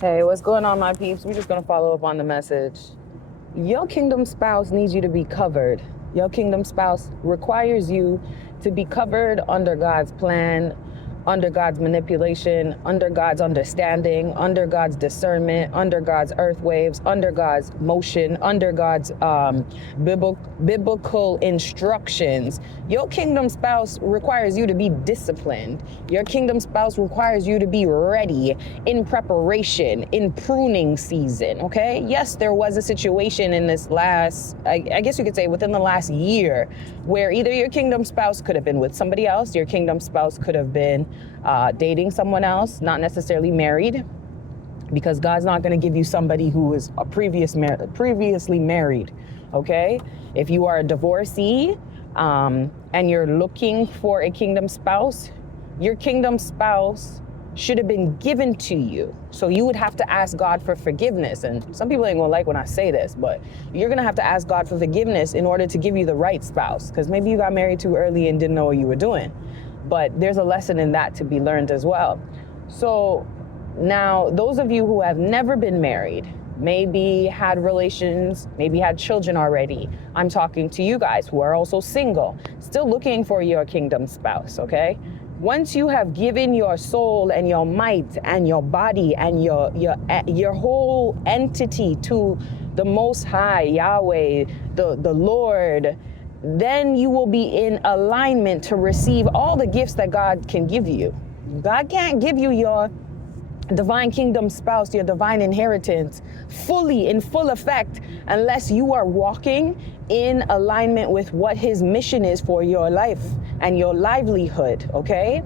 Hey, what's going on, my peeps? We're just going to follow up on the message. Your kingdom spouse needs you to be covered. Your kingdom spouse requires you to be covered under God's plan, under God's manipulation, under God's understanding, under God's discernment, under God's earth waves, under God's motion, under God's biblical instructions. Your kingdom spouse requires you to be disciplined. Your kingdom spouse requires you to be ready, in preparation, in pruning season, okay? Yes, there was a situation in this last, I guess you could say within the last year, where either your kingdom spouse could have been with somebody else, your kingdom spouse could have been dating someone else, not necessarily married, because God's not going to give you somebody who is a previously married, okay? If you are a divorcee and you're looking for a kingdom spouse, your kingdom spouse should have been given to you. So you would have to ask God for forgiveness. And some people ain't gonna like when I say this, but you're gonna have to ask God for forgiveness in order to give you the right spouse. Because maybe you got married too early and didn't know what you were doing. But there's a lesson in that to be learned as well. So now, those of you who have never been married, maybe had relations, maybe had children already, I'm talking to you guys who are also single, still looking for your kingdom spouse, okay? Once you have given your soul and your might and your body and your whole entity to the Most High, Yahweh, the Lord, then you will be in alignment to receive all the gifts that God can give you. God can't give you your divine kingdom spouse, your divine inheritance, fully in full effect, unless you are walking in alignment with what his mission is for your life and your livelihood, okay?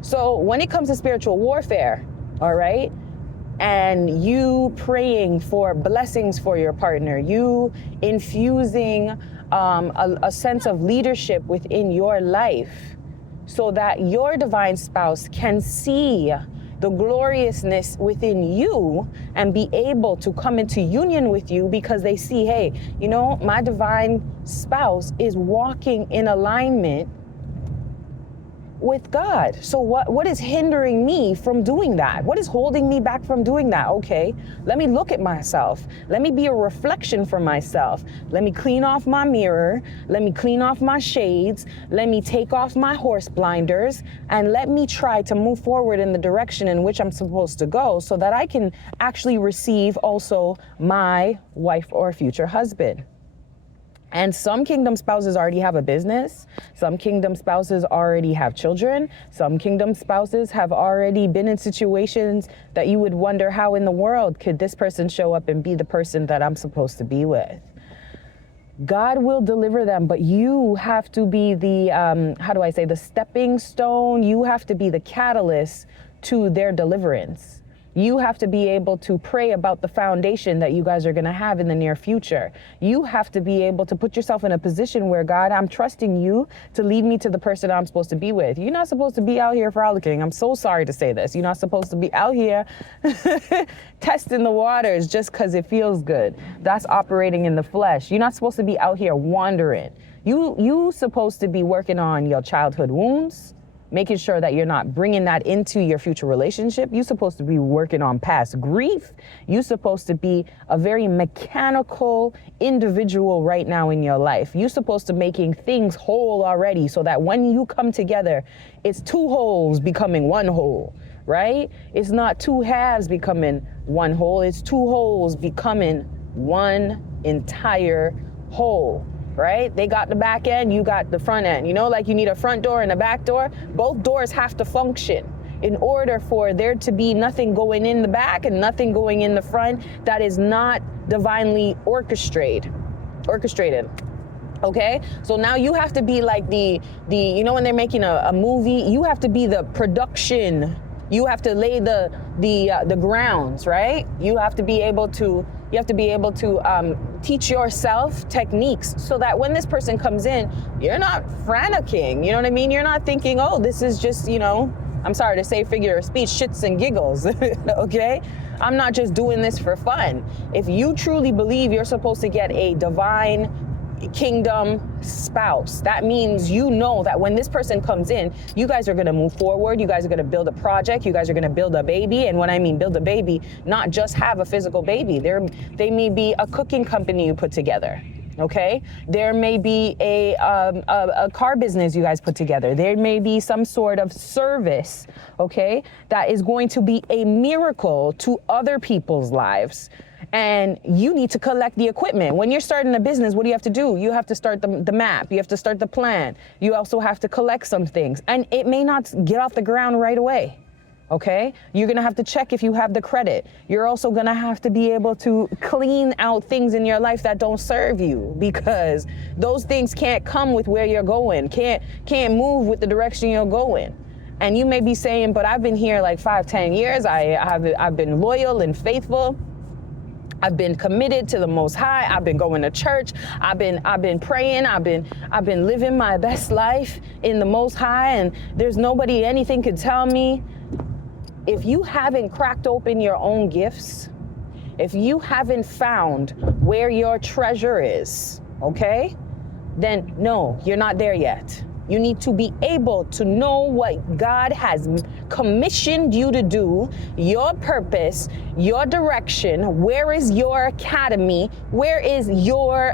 So when it comes to spiritual warfare, all right, and you praying for blessings for your partner, you infusing a sense of leadership within your life so that your divine spouse can see the gloriousness within you and be able to come into union with you because they see, hey, you know, my divine spouse is walking in alignment with God. So what is hindering me from doing that? What is holding me back from doing that? Okay, let me look at myself. Let me be a reflection for myself. Let me clean off my mirror. Let me clean off my shades. Let me take off my horse blinders and let me try to move forward in the direction in which I'm supposed to go so that I can actually receive also my wife or future husband. And some kingdom spouses already have a business. Some kingdom spouses already have children. Some kingdom spouses have already been in situations that you would wonder, how in the world could this person show up and be the person that I'm supposed to be with? God will deliver them, but you have to be the, the stepping stone. You have to be the catalyst to their deliverance. You have to be able to pray about the foundation that you guys are going to have in the near future. You have to be able to put yourself in a position where, God, I'm trusting you to lead me to the person I'm supposed to be with. You're not supposed to be out here frolicking. I'm so sorry to say this. You're not supposed to be out here testing the waters just because it feels good. That's operating in the flesh. You're not supposed to be out here wandering. You supposed to be working on your childhood wounds, making sure that you're not bringing that into your future relationship. You're supposed to be working on past grief. You're supposed to be a very mechanical individual right now in your life. You're supposed to making things whole already so that when you come together, it's two wholes becoming one whole, right? It's not two halves becoming one whole. It's two wholes becoming one entire whole. Right? They got the back end, you got the front end. You know, like you need a front door and a back door. Both doors have to function in order for there to be nothing going in the back and nothing going in the front that is not divinely orchestrated. Okay? So now you have to be like the you know, when they're making a movie, you have to be the production. You have to lay the grounds, right? You have to be able to teach yourself techniques so that when this person comes in, you're not franticking. You know what I mean? You're not thinking, oh, this is just, you know, I'm sorry to say figure of speech, shits and giggles, okay? I'm not just doing this for fun. If you truly believe you're supposed to get a divine kingdom spouse. That means you know that when this person comes in, you guys are going to move forward. You guys are going to build a project. You guys are going to build a baby. And when I mean build a baby, not just have a physical baby. They may be a cooking company you put together. Okay, there may be a car business you guys put together. There may be some sort of service, okay, that is going to be a miracle to other people's lives. And you need to collect the equipment. When you're starting a business, what do you have to do? You have to start the map. You have to start the plan. You also have to collect some things. And it may not get off the ground right away. Okay, you're gonna have to check if you have the credit. You're also gonna have to be able to clean out things in your life that don't serve you, because those things can't come with where you're going, can't move with the direction you're going. And you may be saying, but I've been here like 5-10 years. I've been loyal and faithful. I've been committed to the Most High. I've been going to church. I've been praying. I've been living my best life in the Most High, and there's nobody anything could tell me. If you haven't cracked open your own gifts, if you haven't found where your treasure is, okay, then no, you're not there yet. You need to be able to know what God has commissioned you to do, your purpose, your direction. Where is your academy? Where is your,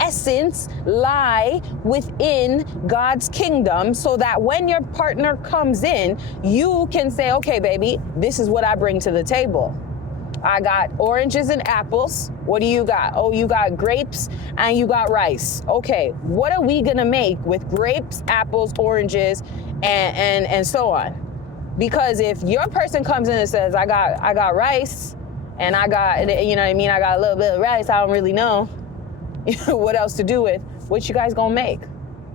essence lie within God's kingdom, so that when your partner comes in, you can say, okay, baby, this is what I bring to the table. I got oranges and apples. What do you got? Oh, you got grapes and you got rice. Okay, what are we gonna make with grapes, apples, oranges, and so on? Because if your person comes in and says, I got rice, and I got, you know what I mean, I got a little bit of rice, I don't really know what else to do with, what you guys gonna make?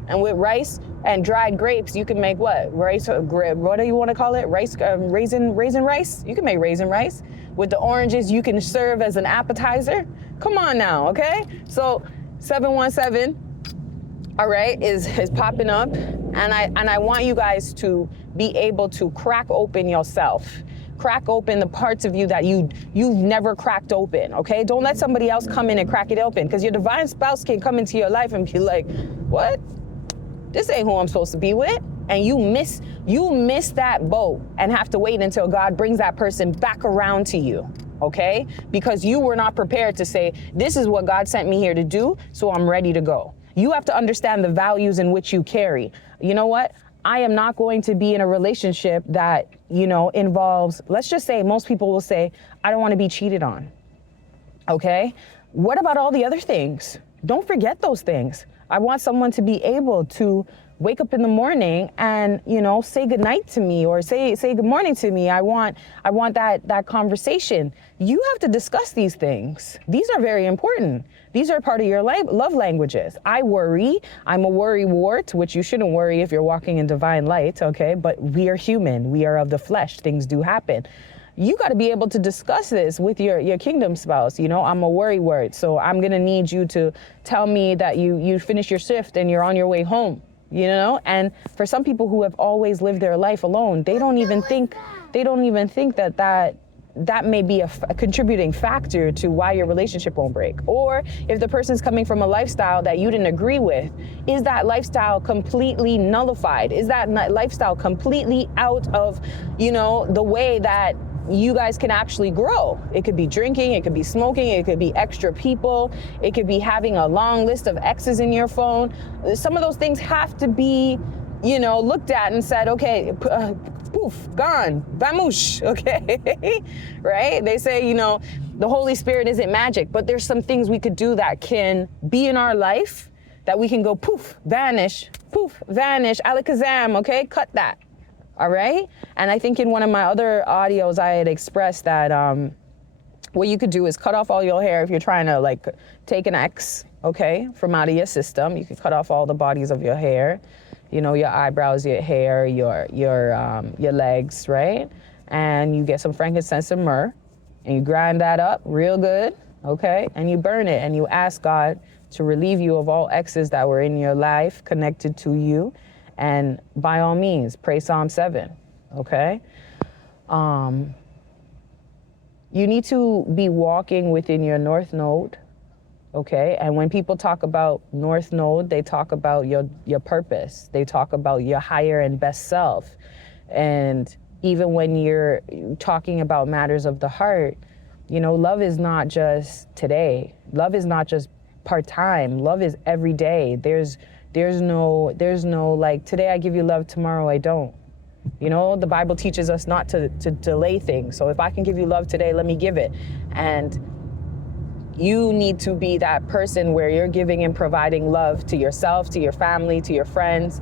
And with rice and dried grapes, you can make what? Rice, what do you want to call it? Rice, raisin rice? You can make raisin rice. With the oranges, you can serve as an appetizer. Come on now, okay? So 717, all right, is popping up. And I want you guys to be able to crack open yourself. Crack open the parts of you that you've never cracked open, okay? Don't let somebody else come in and crack it open, because your divine spouse can come into your life and be like, what? This ain't who I'm supposed to be with. And you miss that boat and have to wait until God brings that person back around to you, okay? Because you were not prepared to say, this is what God sent me here to do, so I'm ready to go. You have to understand the values in which you carry. You know what? I am not going to be in a relationship that, involves, let's just say, most people will say, I don't want to be cheated on, okay? What about all the other things? Don't forget those things. I want someone to be able to wake up in the morning and, say goodnight to me, or say good morning to me. I want that conversation. You have to discuss these things. These are very important. These are part of your love languages. I worry. I'm a worrywart, which you shouldn't worry if you're walking in divine light, okay? But we are human. We are of the flesh. Things do happen. You got to be able to discuss this with your kingdom spouse. I'm a worrywart, so I'm going to need you to tell me that you finished your shift and you're on your way home. And for some people who have always lived their life alone, they don't even think that may be a contributing factor to why your relationship won't break. Or if the person's coming from a lifestyle that you didn't agree with, is that lifestyle completely nullified? Is that lifestyle completely out of, the way that you guys can actually grow? It could be drinking, it could be smoking, it could be extra people, it could be having a long list of exes in your phone. Some of those things have to be, looked at and said, okay, poof, gone, vamoosh, okay, right? They say, the Holy Spirit isn't magic, but there's some things we could do that can be in our life that we can go poof, vanish, alakazam, okay, cut that. All right. And I think in one of my other audios, I had expressed that what you could do is cut off all your hair if you're trying to take an ex, okay, from out of your system. You could cut off all the bodies of your hair, your eyebrows, your hair, your legs, right? And you get some frankincense and myrrh and you grind that up real good, okay? And you burn it and you ask God to relieve you of all exes that were in your life connected to you. And by all means, pray Psalm 7, okay? You need to be walking within your north node, Okay, and when people talk about North Node, they talk about your purpose. They talk about your higher and best self. And even when you're talking about matters of the heart, you know, love is not just today. Love is not just part-time. Love is every day. There's no like, today I give you love, tomorrow I don't. You know, the Bible teaches us not to delay things. So if I can give you love today, let me give it. And you need to be that person where you're giving and providing love to yourself, to your family, to your friends,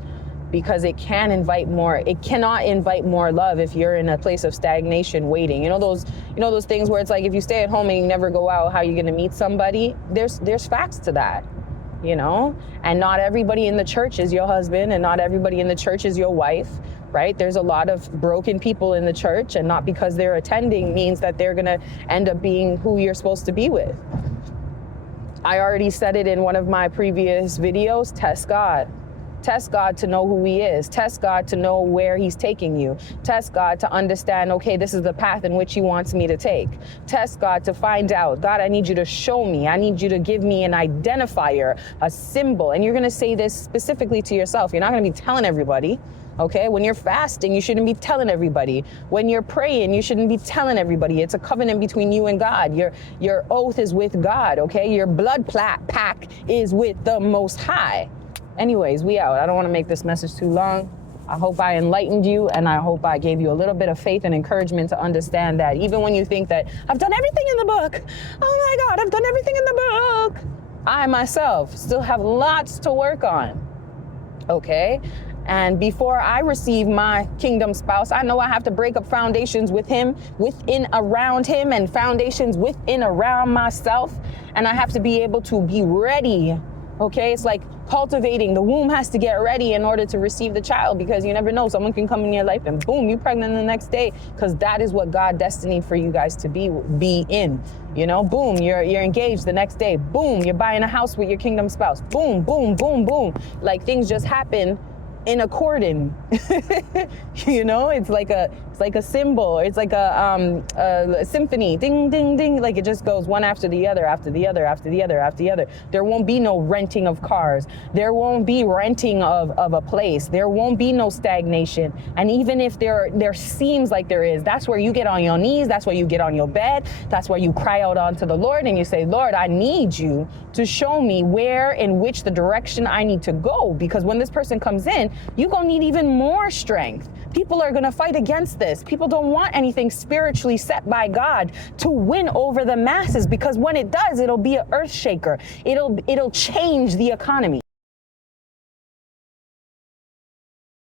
because it can invite more. It cannot invite more love if you're in a place of stagnation, waiting. You know those things where it's like, if you stay at home and you never go out, how are you going to meet somebody? There's facts to that, you know? And not everybody in the church is your husband, and not everybody in the church is your wife, right? There's a lot of broken people in the church, and not because they're attending means that they're going to end up being who you're supposed to be with. I already said it in one of my previous videos. Test God. Test God to know who he is. Test God to know where he's taking you. Test God to understand, okay, this is the path in which he wants me to take. Test God to find out, God, I need you to show me. I need you to give me an identifier, a symbol. And you're going to say this specifically to yourself. You're not going to be telling everybody. Okay, when you're fasting, you shouldn't be telling everybody. When you're praying, you shouldn't be telling everybody. It's a covenant between you and God. Your oath is with God, okay? Your blood pact is with the Most High. Anyways, we out. I don't want to make this message too long. I hope I enlightened you, and I hope I gave you a little bit of faith and encouragement to understand that even when you think that I've done everything in the book, oh my God, I've done everything in the book, I myself still have lots to work on, okay? And before I receive my kingdom spouse, I know I have to break up foundations with him, within, around him, and foundations within, around myself. And I have to be able to be ready. Okay, it's like cultivating. The womb has to get ready in order to receive the child, because you never know, someone can come in your life and boom, you're pregnant the next day, because that is what God destined for you guys to be in. You know, boom, you're engaged the next day. Boom, you're buying a house with your kingdom spouse. Boom, boom, boom, boom. Like, things just happen in according. You know, it's like a symbol. It's like a symphony. Ding, ding, ding. Like, it just goes one after the other, after the other, after the other, after the other. There won't be no renting of cars. There won't be renting of a place. There won't be no stagnation. And even if there seems like there is, that's where you get on your knees. That's where you get on your bed. That's where you cry out unto the Lord and you say, Lord, I need you to show me where, in which the direction I need to go. Because when this person comes in, you're going to need even more strength. People are going to fight against this. People don't want anything spiritually set by God to win over the masses, because when it does, it'll be an earth shaker. It'll change the economy.